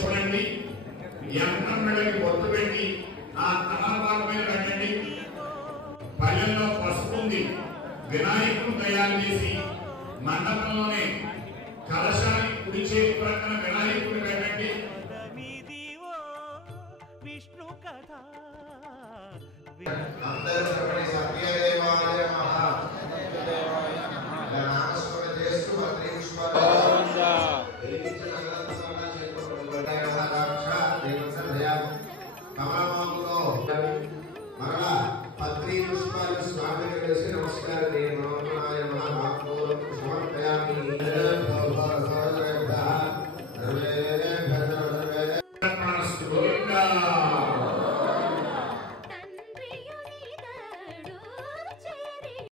చూడండి, యంత్రం మెడకి ఒత్తు పెట్టి ఆ తలభాగమైన పెట్టండి. పల్లెల్లో పసుపు ఉంది, వినాయకుడు తయారు చేసి మండపంలోనే కలశాన్ని కుడి చేతి ప్రక్కన వినాయకుడు పెట్టండి. విష్ణు కథ